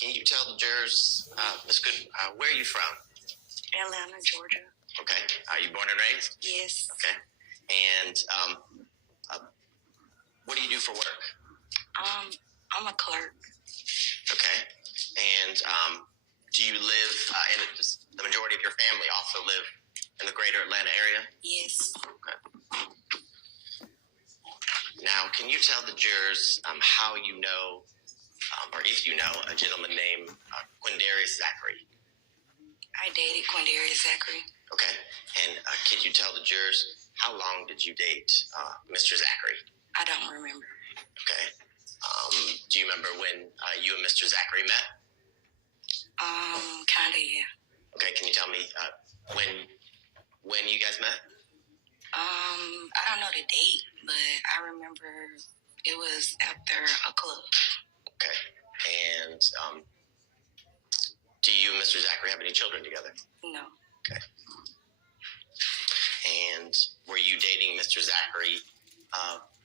Can you tell the jurors, Ms. Good, where are you from? Atlanta, Georgia. Okay. Are you born and raised? Yes. Okay. And what do you do for work? I'm a clerk. Okay. And do you live, and does the majority of your family also live in the greater Atlanta area? Yes. Okay. Now, can you tell the jurors how you know, or if you know, a gentleman named Quindarius Zachary? I dated Quindarius Zachary. Okay. And could you tell the jurors, how long did you date Mr. Zachary? I don't remember. Okay. Do you remember when you and Mr. Zachary met? Kinda, yeah. Okay. Can you tell me when you guys met? I don't know the date, but I remember it was after a club. Okay. And do you and Mr. Zachary have any children together? No. Okay. And were you dating Mr. Zachary,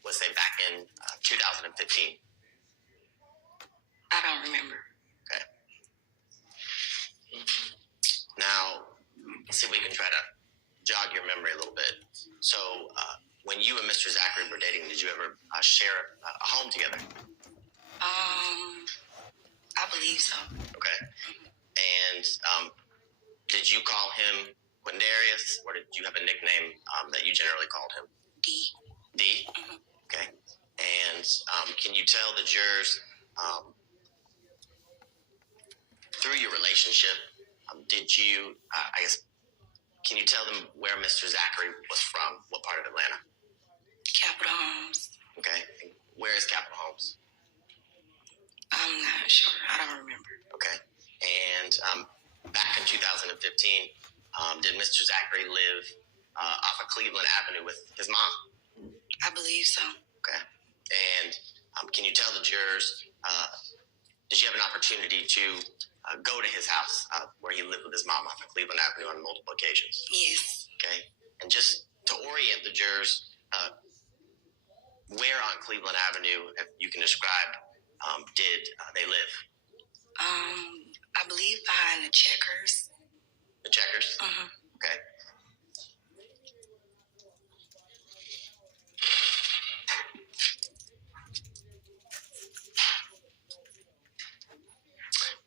let's say back in 2015? I don't remember. Okay. Now, let's see if we can try to jog your memory a little bit. So, when you and Mr. Zachary were dating, did you ever share a home together? I believe so. Okay. And did you call him Quindarius, or did you have a nickname that you generally called him? D. D? Mm-hmm. Okay. And can you tell the jurors, through your relationship, did you, can you tell them where Mr. Zachary was from? What part of Atlanta? Capitol Homes. Okay. And where is Capitol Homes? I'm not sure. I don't remember. Okay. And back in 2015, did Mr. Zachary live off of Cleveland Avenue with his mom? I believe so. Okay. And can you tell the jurors, did you have an opportunity to go to his house where he lived with his mom off of Cleveland Avenue on multiple occasions? Yes. Okay. And just to orient the jurors, where on Cleveland Avenue, if you can describe, did they live? I believe behind the Checkers. The Checkers? Mm-hmm. Okay.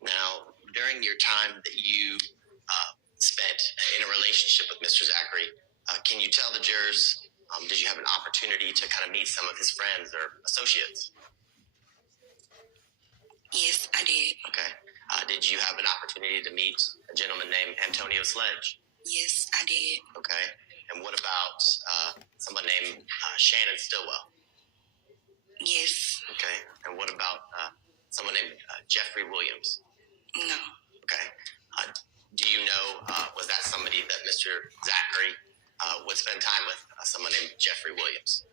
Now, during your time that you spent in a relationship with Mr. Zachary, can you tell the jurors, did you have an opportunity to kind of meet some of his friends or associates? Yes, I did. Okay. Did you have an opportunity to meet a gentleman named Antonio Sledge? Yes, I did. Okay. And what about someone named Shannon Stillwell? Yes. Okay. And what about someone named Jeffrey Williams? No. Okay. Do you know, was that somebody that Mr. Zachary would spend time with, someone named Jeffrey Williams?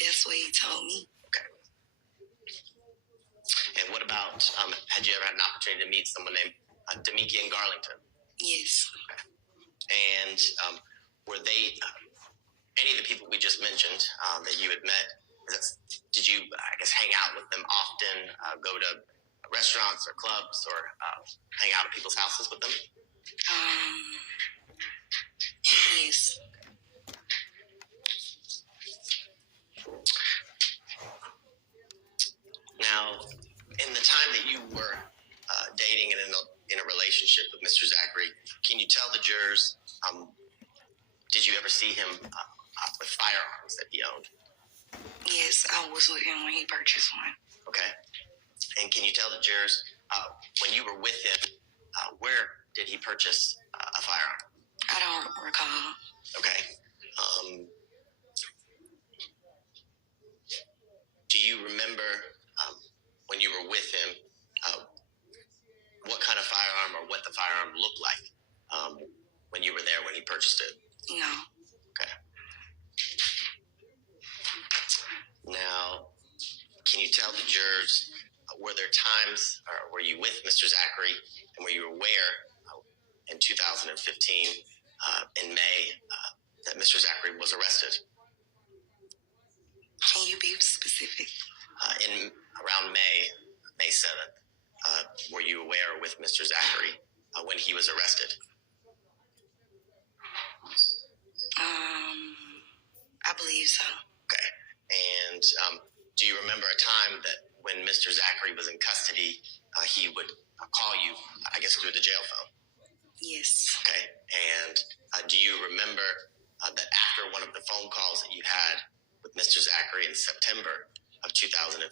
That's what he told me. Okay. And what about, had you ever had an opportunity to meet someone named Demikian Garlington? Yes. Okay. And were they, any of the people we just mentioned that you had met, did you, I guess, hang out with them often, go to restaurants or clubs, or hang out at people's houses with them? Yes. Now, in the time that you were dating and in a relationship with Mr. Zachary, can you tell the jurors, did you ever see him with firearms that he owned? Yes, I was with him when he purchased one. Okay. And can you tell the jurors, when you were with him, where did he purchase a firearm? I don't recall. Okay. Do you remember when you were with him, what kind of firearm or what the firearm looked like when you were there when he purchased it? No. Okay. Now, can you tell the jurors, were there times, or were you with Mr. Zachary, and were you aware in 2015, in May, that Mr. Zachary was arrested? Can you be specific? In around May 7th, were you aware with Mr. Zachary when he was arrested? I believe so. Okay. And do you remember a time that when Mr. Zachary was in custody, he would call you, I guess, through the jail phone? Yes. Okay. And do you remember that after one of the phone calls that you had with Mr. Zachary in September of 2015,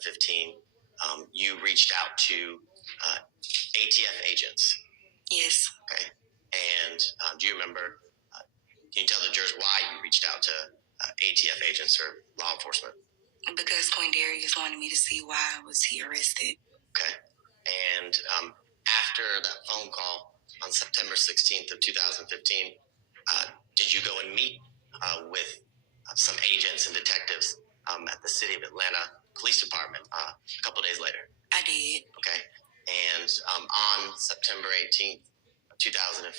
you reached out to ATF agents? Yes. Okay. And do you remember, can you tell the jurors why you reached out to ATF agents or law enforcement? Because Quindarius wanted me to see why was he arrested. Okay. And after that phone call on September 16th of 2015, did you go and meet with some agents and detectives at the City of Atlanta Police Department a couple days later? I did. Okay. And on September 18th of 2015,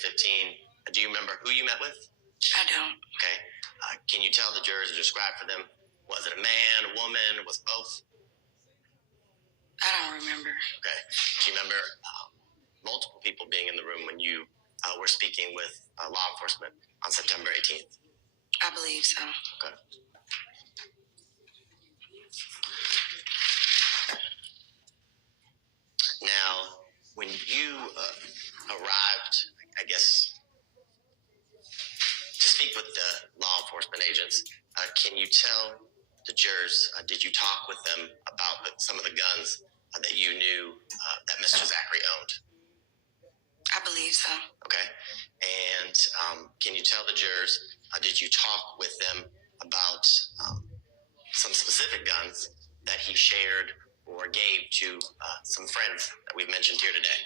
do you remember who you met with? I don't. Okay. Can you tell the jurors or describe for them, was it a man, a woman, was it both? I don't remember. Okay. Do you remember multiple people being in the room when you were speaking with law enforcement on September 18th? I believe so. Okay. Now, when you arrived, I guess, to speak with the law enforcement agents, can you tell the jurors, did you talk with them about some of the guns that you knew that Mr. Zachary owned? I believe so. Okay. And can you tell the jurors, did you talk with them about some specific guns that he shared or gave to some friends that we've mentioned here today?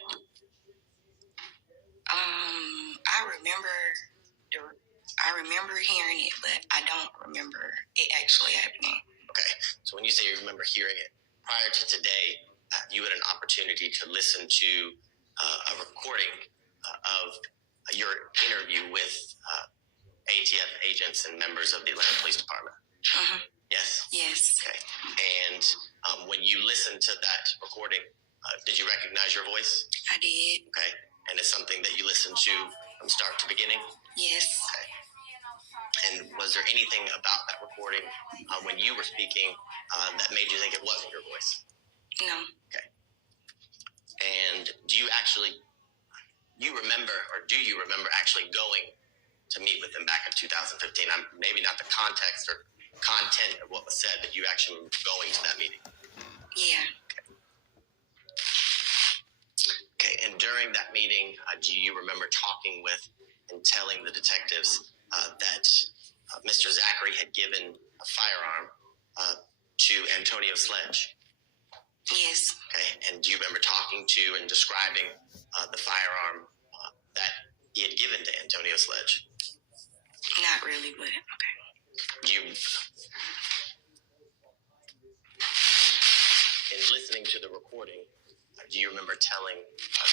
I remember hearing it, but I don't remember it actually happening. Okay. So when you say you remember hearing it, prior to today, you had an opportunity to listen to a recording of your interview with ATF agents and members of the Atlanta Police Department. Uh-huh. Yes? Yes. Okay. And when you listened to that recording, did you recognize your voice? I did. Okay. And it's something that you listened to from start to beginning? Yes. Okay. And was there anything about that recording when you were speaking that made you think it wasn't your voice? No. Okay. And do you remember actually going to meet with them back in 2015? Maybe not the context or content of what was said, but you actually were going to that meeting? Yeah. Okay. And during that meeting, do you remember talking with and telling the detectives that Mr. Zachary had given a firearm to Antonio Sledge? Yes. Okay. And do you remember talking to and describing the firearm that he had given to Antonio Sledge? Not really, but okay. In listening to the recording, do you remember telling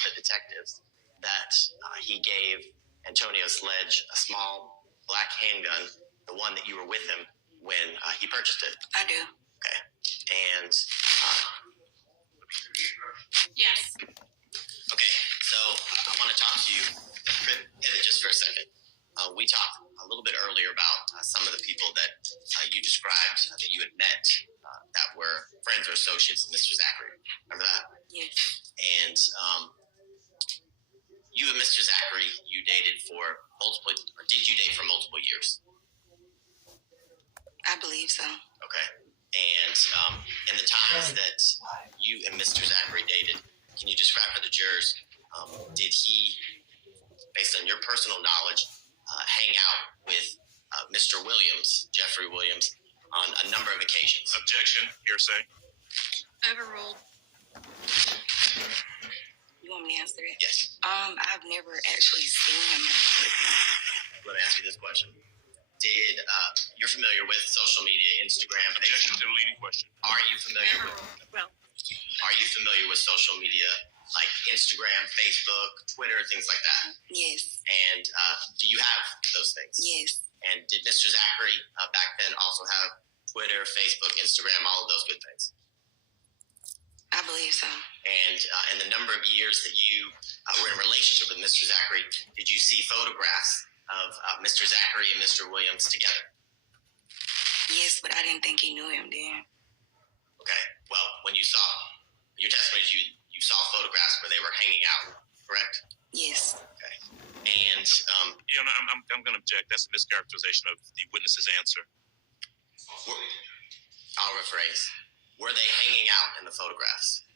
the detectives that he gave Antonio Sledge a small black handgun, the one that you were with him when he purchased it? I do. Okay. And yes. Okay, so I want to talk to you, pivot just for a second. We talked a little bit earlier about some of the people that you described that you had met that were friends or associates of Mr. Zachary. Remember that? Yes. And you and Mr. Zachary, you dated for did you date for multiple years? I believe so. Okay. And in the times that you and Mr. Zachary dated, can you describe for the jurors, did he, based on your personal knowledge, hang out with Mr. Williams, Jeffrey Williams, on a number of occasions? Objection. Hearsay. Overruled. You want me to answer it? Yes. I've never actually seen him in person. Let me ask you this question. You're familiar with social media, Instagram, Objection Facebook? to the leading question. Are you familiar with social media like Instagram, Facebook, Twitter, things like that? Yes. And do you have those things? Yes. And did Mr. Zachary back then also have Twitter, Facebook, Instagram, all of those good things? I believe so. And the number of years that you were in a relationship with Mr. Zachary, did you see photographs of Mr. Zachary and Mr. Williams together? Yes, but I didn't think he knew him then. Okay. Well, when you saw your testimony, you saw photographs where they were hanging out, correct? Yes. Okay. And I'm going to object. That's a mischaracterization of the witness's answer. I'll rephrase. Were they hanging out in the photographs?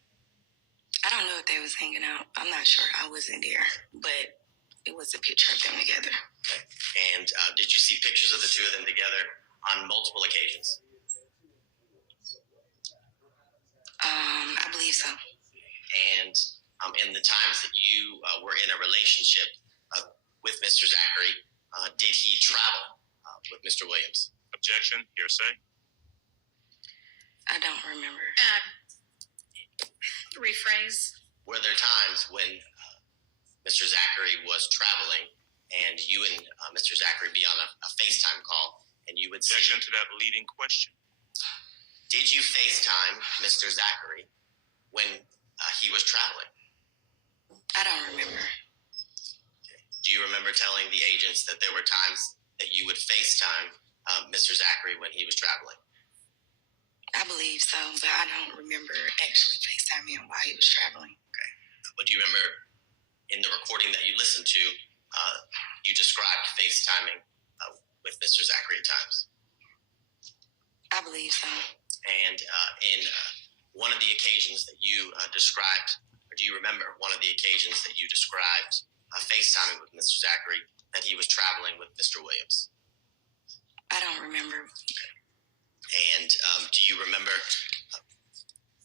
I don't know if they was hanging out. I'm not sure. I wasn't there, but it was a picture of them together. Okay. And did you see pictures of the two of them together on multiple occasions? I believe so. And in the times that you were in a relationship with Mr. Zachary, did he travel with Mr. Williams? Objection. Hearsay. I don't remember. Rephrase. Were there times when Mr. Zachary was traveling and you and Mr. Zachary be on a FaceTime call and you would Objection to that leading question. Did you FaceTime Mr. Zachary when he was traveling? I don't remember. Do you remember telling the agents that there were times that you would FaceTime Mr. Zachary when he was traveling? I believe so, but I don't remember actually FaceTiming him while he was traveling. Okay. But do you remember in the recording that you listened to, you described FaceTiming with Mr. Zachary at times? I believe so. And in one of the occasions that you described, or do you remember one of the occasions that you described FaceTiming with Mr. Zachary that he was traveling with Mr. Williams? I don't remember. Okay. And do you remember,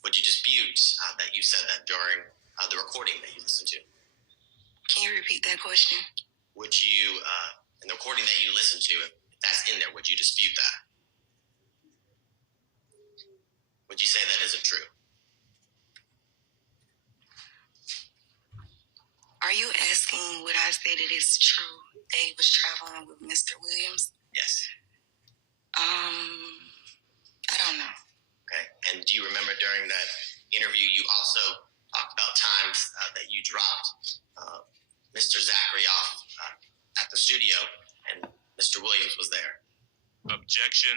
would you dispute that you said that during the recording that you listened to? Can you repeat that question? Would you, in the recording that you listened to, if that's in there, would you dispute that? Would you say that isn't true? Are you asking would I say that it's true that he was traveling with Mr. Williams? Yes. I don't know. Okay. And do you remember during that interview, you also talked about times that you dropped Mr. Zachary off at the studio and Mr. Williams was there? Objection.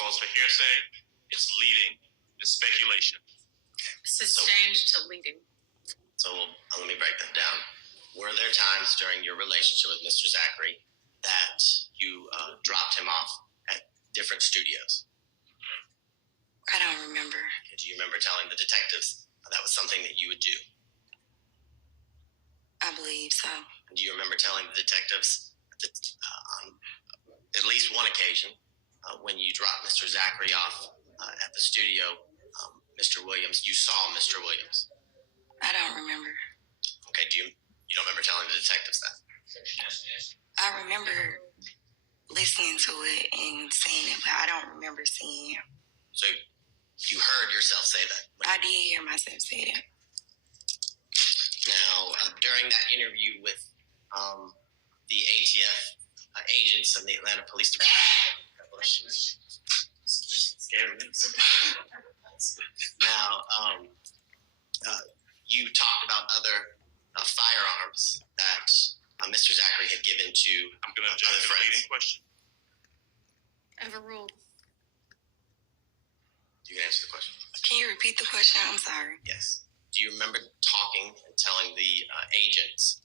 Calls for hearsay. It's leading. It's speculation. Sustained to leading. So let me break that down. Were there times during your relationship with Mr. Zachary that you dropped him off at different studios? I don't remember. Do you remember telling the detectives that was something that you would do? I believe so. And do you remember telling the detectives that on at least one occasion when you dropped Mr. Zachary off at the studio, Mr. Williams, you saw Mr. Williams? I don't remember. Okay, you don't remember telling the detectives that? I remember listening to it and seeing it, but I don't remember seeing him. So you heard yourself say that? I did hear myself say that. Now, during that interview with the ATF agents and the Atlanta Police Department, now, you talked about other firearms that Mr. Zachary had given to I'm going to object to the leading question. Overruled. You can answer the question. Can you repeat the question? I'm sorry. Yes. Do you remember talking and telling the agents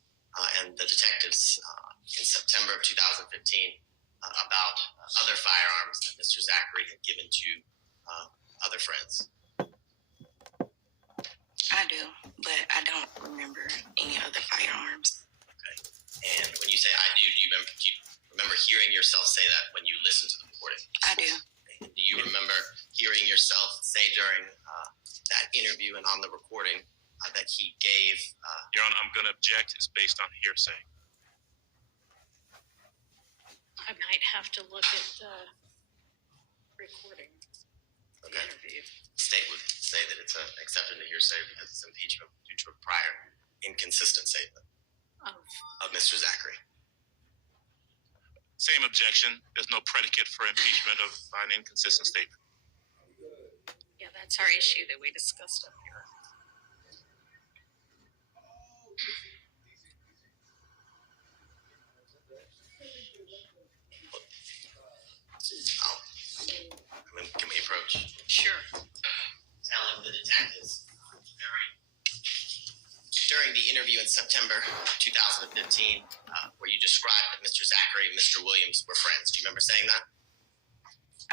and the detectives in September of 2015 about other firearms that Mr. Zachary had given to other friends? I do, but I don't remember any other firearms. Okay. And when you say I do you remember hearing yourself say that when you listened to the recording? I do. And do you remember hearing yourself say during that interview and on the recording that he gave... Your Honor, I'm going to object. It's based on hearsay. I might have to look at the recording. The Okay. interview. The state would say that it's accepted to hearsay because it's impeachment due to a prior inconsistent statement of Mr. Zachary. Same objection. There's no predicate for impeachment of an inconsistent statement. Yeah, that's our issue that we discussed up here. Sure. telling the detectives during the interview in September 2015, where you described that Mr. Zachary and Mr. Williams were friends. Do you remember saying that?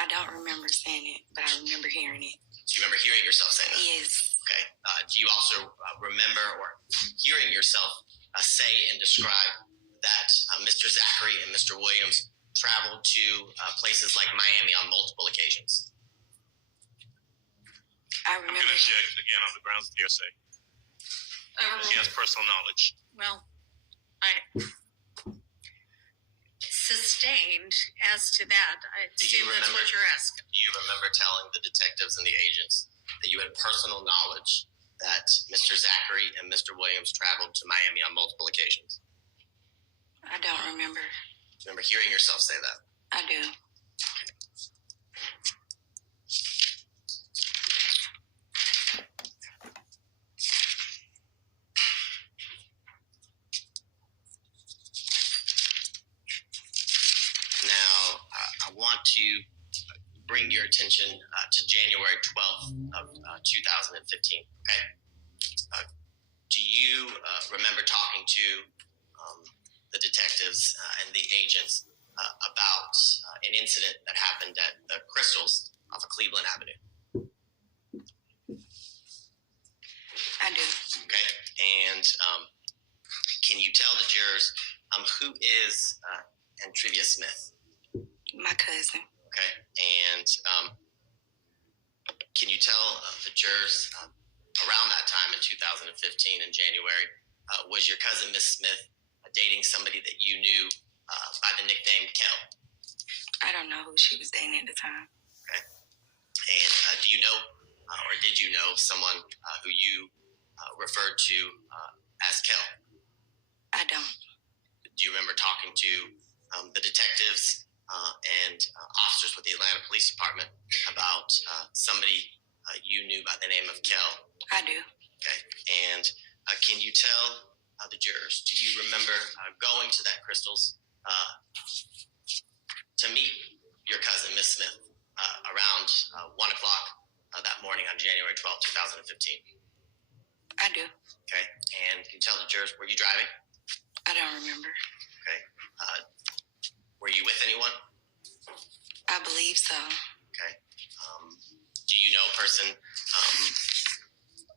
I don't remember saying it, but I remember hearing it. Do you remember hearing yourself say that? Yes. Okay. Do you also remember or hearing yourself say and describe that Mr. Zachary and Mr. Williams traveled to places like Miami on multiple occasions? I I'm remember. going to object again on the grounds of hearsay. He has personal knowledge. Well, I sustained as to that. I assume that's what you're asking. Do you remember telling the detectives and the agents that you had personal knowledge that Mr. Zachary and Mr. Williams traveled to Miami on multiple occasions? I don't remember. Do you remember hearing yourself say that? I do. Now, I want to bring your attention to January 12th of 2015, okay? Do you remember talking to the detectives and the agents about an incident that happened at the Crystals off of Cleveland Avenue? I do. Okay, and can you tell the jurors who is Antrivia Smith? My cousin. Okay, and can you tell the jurors around that time in 2015 in January, was your cousin Miss Smith dating somebody that you knew by the nickname Kel? I don't know who she was dating at the time. Okay, and do you know or did you know someone who you referred to as Kel? I don't. Do you remember talking to the detectives and officers with the Atlanta Police Department about somebody you knew by the name of Kel? I do. Okay, and can you tell the jurors, do you remember going to that Crystals to meet your cousin, Miss Smith, around 1 o'clock that morning on January 12th, 2015? I do. Okay, and can you tell the jurors, were you driving? I don't remember. Okay, were you with anyone? I believe so. Okay, do you know a person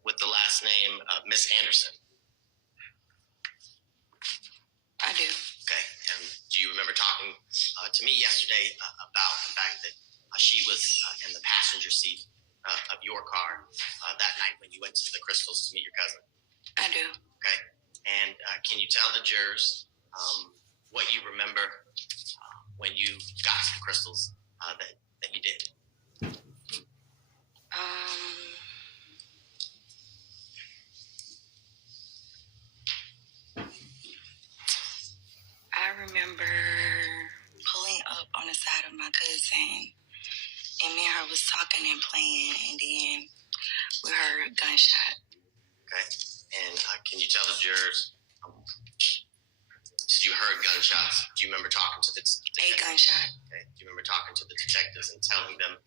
with the last name Miss Anderson? I do. Okay, and do you remember talking to me yesterday about the fact that she was in the passenger seat of your car that night when you went to the Crystals to meet your cousin? I do. Okay, and can you tell the jurors what you remember when you got to the Crystals that you did? I remember pulling up on the side of my cousin, and me and her was talking and playing, and then we heard a gunshot. Okay, and can you tell the jurors, you heard gunshots, do you remember talking to the A gunshot. Okay, do you remember talking to the detectives and telling them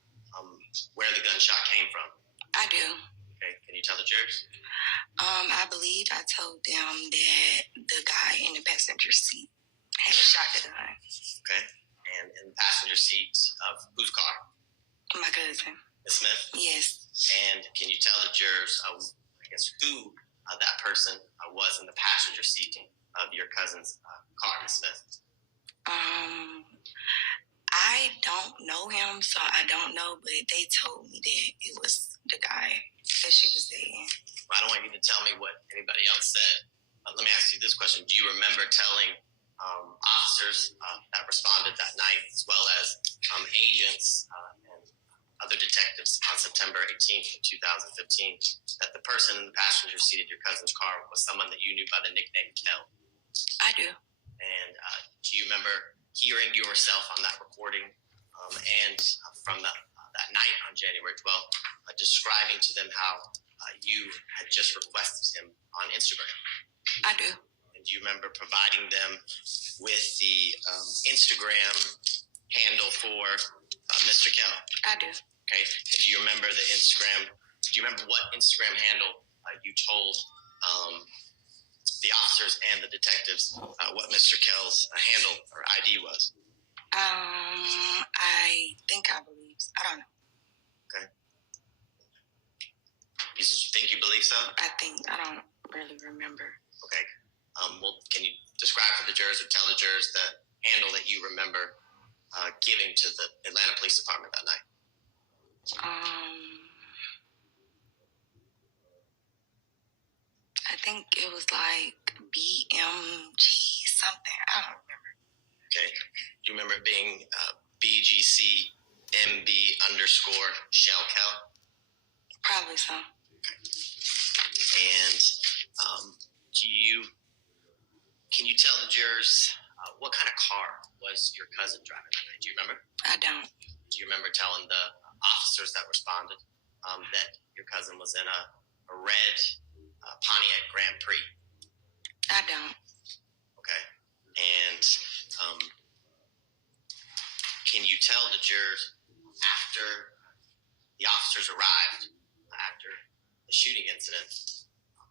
where the gunshot came from? I do. Okay, can you tell the jurors? I believe I told them that the guy in the passenger seat had shot the gun. Okay, and in the passenger seat of whose car? My cousin. Miss Smith? Yes. And can you tell the jurors, who that person was in the passenger seat of your cousin's car, Miss Smith? I don't know him, so I don't know, but they told me that it was the guy that she was dating. Well, I don't want you to tell me what anybody else said. Let me ask you this question. Do you remember telling officers that responded that night, as well as agents and other detectives on September 18th of 2015, that the person in the passenger seat of your cousin's car was someone that you knew by the nickname Kel? I do. And do you remember hearing yourself on that recording and from that night on January 12th, describing to them how you had just requested him on Instagram? I do. And do you remember providing them with the Instagram handle for Mr. Kel? I do. Okay. And do you remember the Instagram? Do you remember what Instagram handle you told the officers and the detectives what Mr. Kell's handle or ID was? I believe. I don't know. Okay. You think you believe so? I don't really remember. Okay. Well, can you describe for the jurors or tell the jurors the handle that you remember giving to the Atlanta Police Department that night? I think it was like BMG something. I don't remember. Okay. Do you remember it being BGC MB _ Shell Kell? Probably so. Okay. And can you tell the jurors what kind of car was your cousin driving? Do you remember? I don't. Do you remember telling the officers that responded that your cousin was in a red Pontiac Grand Prix? I don't. Okay. And can you tell the jurors after the officers arrived, after the shooting incident?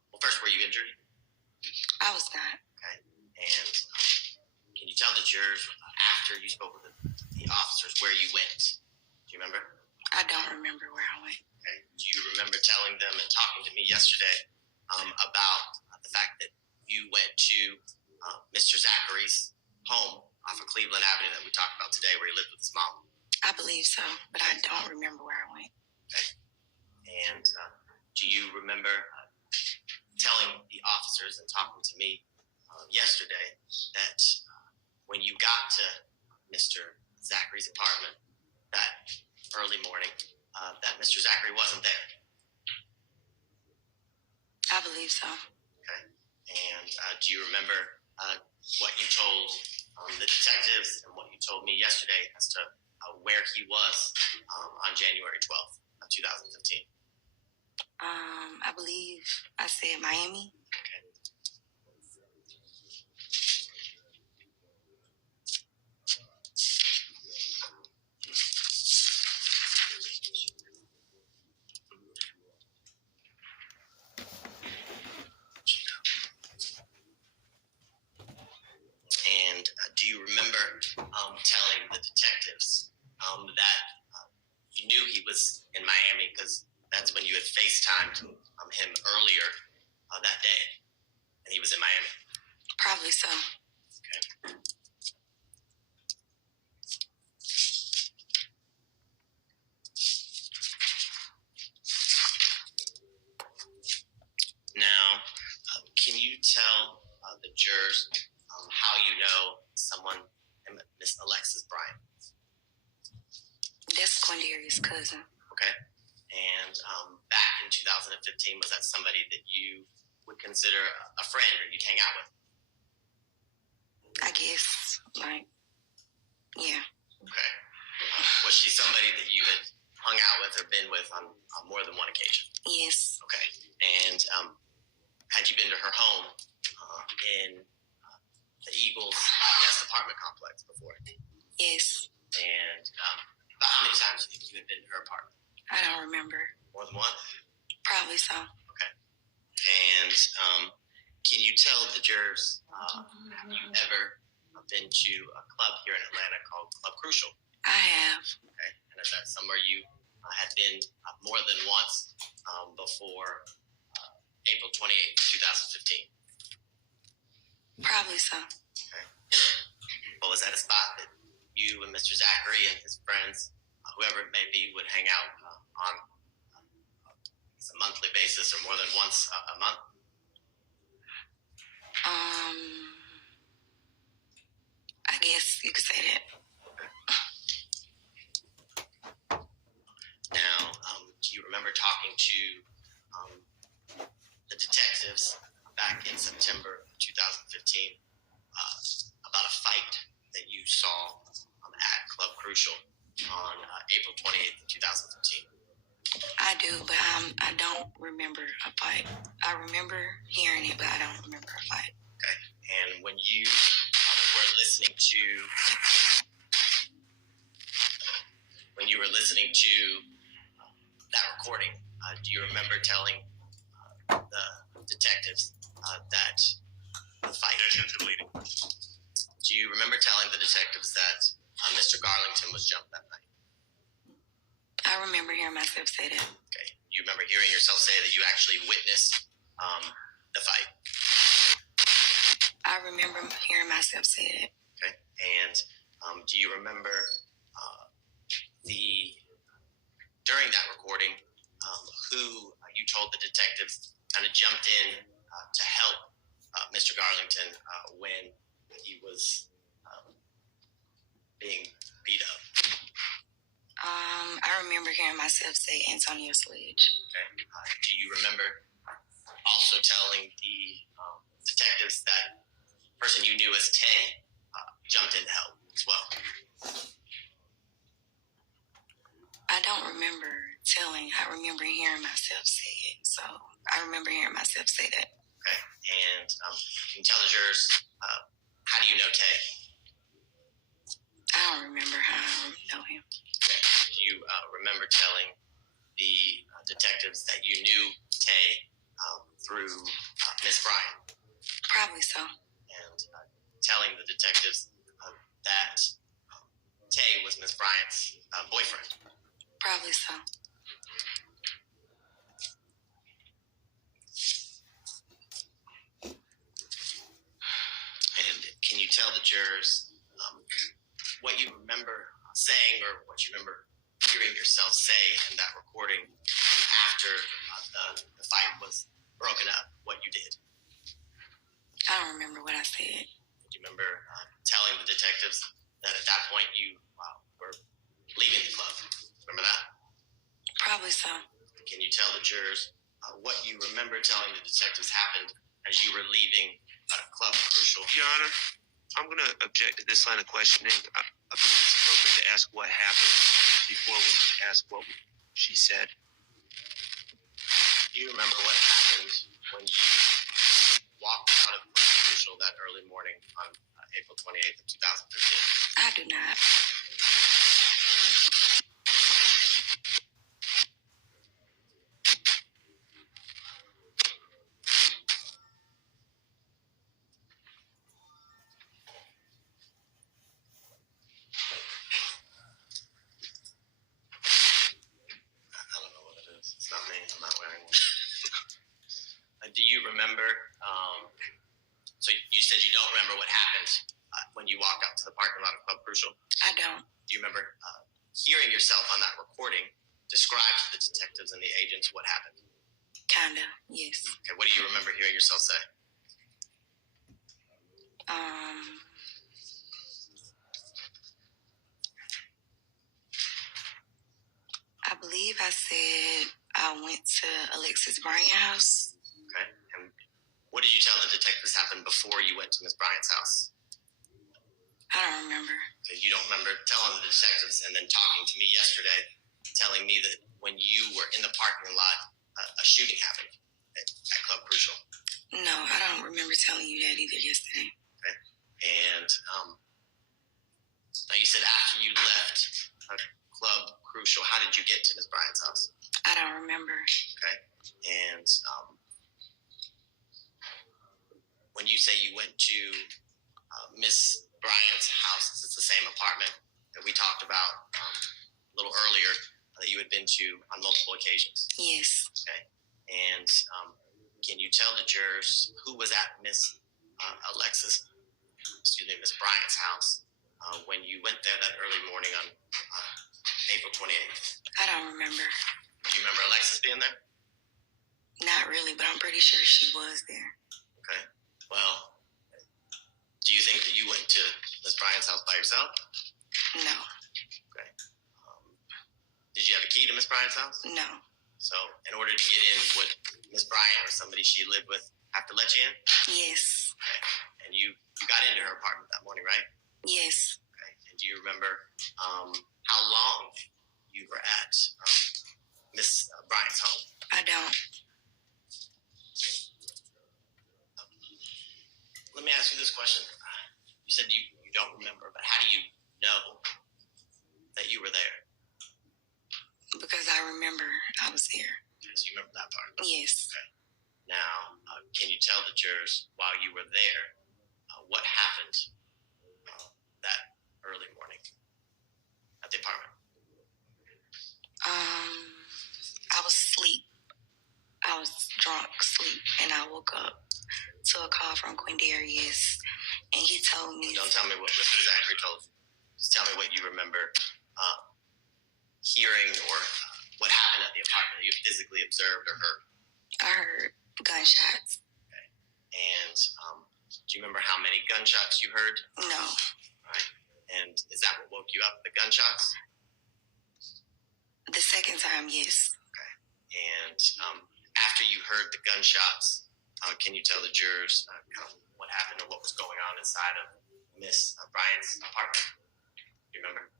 Well, first, were you injured? I was not. Okay. And can you tell the jurors after you spoke with the officers where you went? Do you remember? I don't remember where I went. Okay. Do you remember telling them and talking to me yesterday about the fact that you went to Mr. Zachary's home off of Cleveland Avenue that we talked about today, where he lived with his mom? I believe so, but I don't remember where I went. Okay. And do you remember telling the officers and talking to me yesterday that when you got to Mr. Zachary's apartment that early morning, that Mr. Zachary wasn't there? I believe so. Okay. And do you remember what you told the detectives and what you told me yesterday as to where he was on January 12th of 2015? I believe I said Miami. Okay. And do you remember telling the detectives that you knew he was in Miami because that's when you had FaceTimed him earlier that day, and he was in Miami? Probably so. Okay. Now, can you tell the jurors how you know someone, Miss Alexis Bryant? That's Quindarius' cousin. Okay. And back in 2015, was that somebody that you would consider a friend or you'd hang out with? I guess, yeah. Okay. Was she somebody that you had hung out with or been with on more than one occasion? Yes. Okay. And had you been to her home in the Eagles Nest apartment complex before? Yes. And about how many times do you think you had been to her apartment? I don't remember. More than one? Probably so. Okay. And can you tell the jurors, have you ever been to a club here in Atlanta called Club Crucial? I have. Okay. And is that somewhere you had been more than once before April 28th, 2015? Probably so. Okay. Well, was that a spot that you and Mr. Zachary and his friends, whoever it may be, would hang out on a monthly basis or more than once a month? I guess you could say that. Now, do you remember talking to the detectives back in September 2015 about a fight that you saw at Club Crucial on April 28th, 2015? I do, but I don't remember a fight. I remember hearing it, but I don't remember a fight. Okay. And when you were listening to that recording, do you remember telling the detectives that the fight? Do you remember telling the detectives that Mr. Garlington was jumped that night? I remember hearing myself say that. Okay. You remember hearing yourself say that you actually witnessed the fight? I remember hearing myself say that. Okay. And do you remember during that recording who you told the detectives kind of jumped in to help Mr. Garlington when he was being beat up? I remember hearing myself say Antonio Sledge. Okay. Do you remember also telling the detectives that person you knew as Tay jumped in to help as well? I don't remember telling. I remember hearing myself say it. So I remember hearing myself say that. Okay. And can you tell the jurors, how do you know Tay? I don't remember how I know him. Okay. Do you remember telling the detectives that you knew Tay through Miss Bryant? Probably so. And telling the detectives that Tay was Miss Bryant's boyfriend? Probably so. And can you tell the jurors what you remember saying or what you remember hearing yourself say in that recording after the fight was broken up, what you did? I don't remember what I said. Do you remember telling the detectives that at that point you were leaving the club? Remember that? Probably so. Can you tell the jurors what you remember telling the detectives happened as you were leaving Club Crucial? Your Honor, I'm going to object to this line of questioning. I believe it's appropriate to ask what happened before we ask what she said. Do you remember what happened when you walked out of Club Crucial that early morning on April 28th of 2015? I do not. I don't know what it is. It's not me. I'm not wearing one. Do you remember? So you said you don't remember what happened when you walked out to the parking lot of Club Crucial? I don't. Do you remember hearing yourself on that recording describe to the detectives and the agents what happened? Kinda, yes. Okay, what do you remember hearing yourself say? I believe I said I went to Alexis Bryant's house. Okay, and what did you tell the detectives happened before you went to Miss Bryant's house? I don't remember. Okay, you don't remember telling the detectives and then talking to me yesterday, telling me that when you were in the parking lot, a shooting happened at Club Crucial? No, I don't remember telling you that either yesterday. Okay, and you said after you left Club Crucial, how did you get to Miss Bryant's house? I don't remember. Okay, and when you say you went to Miss Bryant's house, it's the same apartment that we talked about a little earlier that you had been to on multiple occasions. Yes. Okay, and can you tell the jurors who was at Miss Bryant's house when you went there that early morning on April 28th? I don't remember. Do you remember Alexis being there? Not really, but I'm pretty sure she was there. Okay. Well, do you think that you went to Miss Bryant's house by yourself? No. Okay. Did you have a key to Miss Bryant's house? No. So, in order to get in, would Miss Bryant or somebody she lived with have to let you in? Yes. Okay. And you got into her apartment that morning, right? Yes. Okay. And do you remember how long you were at Miss Bryant's home? I don't. Let me ask you this question. You said you don't remember, but how do you know that you were there? Because I remember I was there. So you remember that part. Yes. Okay. Now, can you tell the jurors while you were there what happened that early morning at the apartment? I was asleep. I was drunk, asleep, and I woke up to a call from Quindarius, and he told me. Don't tell me what Mr. Zachary told you. Just tell me what you remember hearing or what happened at the apartment that you physically observed or heard. I heard gunshots. Okay. And do you remember how many gunshots you heard? No. All right. And is that what woke you up, the gunshots? The second time, yes. Okay. And after you heard the gunshots, can you tell the jurors kind of what happened or what was going on inside of Miss Bryant's apartment? Do you remember?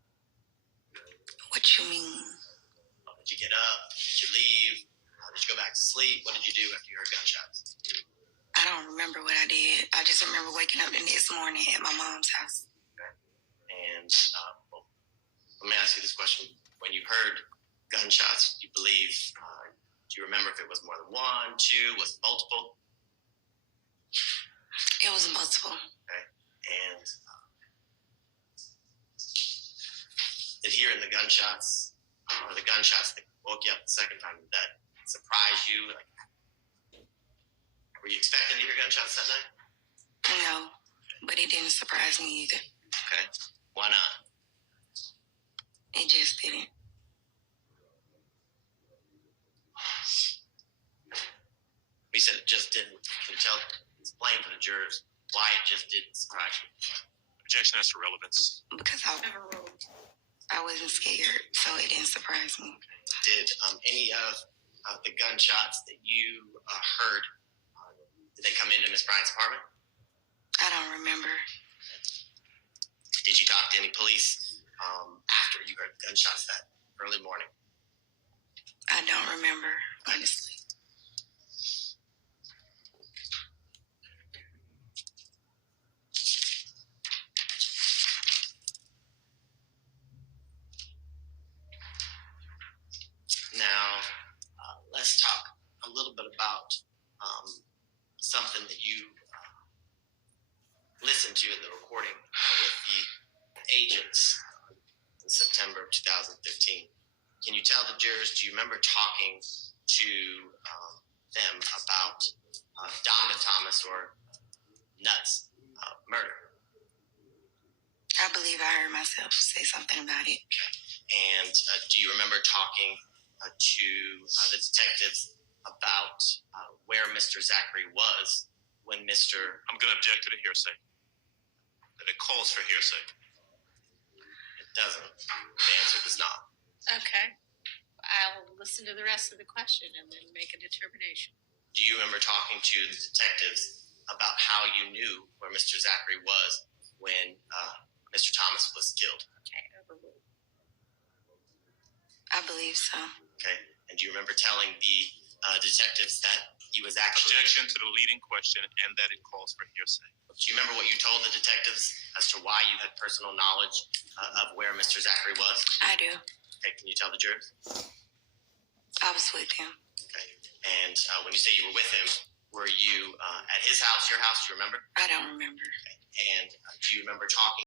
What you mean? Did you get up? Did you leave? Did you go back to sleep? What did you do after you heard gunshots? I don't remember what I did. I just remember waking up the next morning at my mom's house. Okay. And well, let me ask you this question. When you heard gunshots, you believe, do you remember if it was more than one, two, was it multiple? It was multiple. Okay. And did hearing the gunshots, or the gunshots that woke you up the second time, did that surprise you? Like, were you expecting to hear gunshots that night? No, but it didn't surprise me either. Okay. Why not? It just didn't. You said it just didn't. Can you explain to the jurors why it just didn't surprise you? Objection as to relevance. Because I wasn't scared, so it didn't surprise me. Did any of the gunshots that you heard, did they come into Miss Bryant's apartment? I don't remember. Did you talk to any police after you heard the gunshots that early morning? I don't remember, honestly. Now, let's talk a little bit about something that you listened to in the recording with the agents in September of 2015. Can you tell the jurors, do you remember talking to them about Donna Thomas or Nuts murder? I believe I heard myself say something about it. And do you remember talking to the detectives about where Mr. Zachary was when Mr. I'm going to object to the hearsay. That it calls for hearsay. It doesn't. The answer does not. Okay. I'll listen to the rest of the question and then make a determination. Do you remember talking to the detectives about how you knew where Mr. Zachary was when Mr. Thomas was killed? Okay, overruled. I believe so. Okay. And do you remember telling the detectives that he was actually... Objection to the leading question and that it calls for hearsay. Do you remember what you told the detectives as to why you had personal knowledge of where Mr. Zachary was? I do. Okay, can you tell the jurors? I was with him. Okay. And when you say you were with him, were you at his house, your house? Do you remember? I don't remember. Okay. And do you remember talking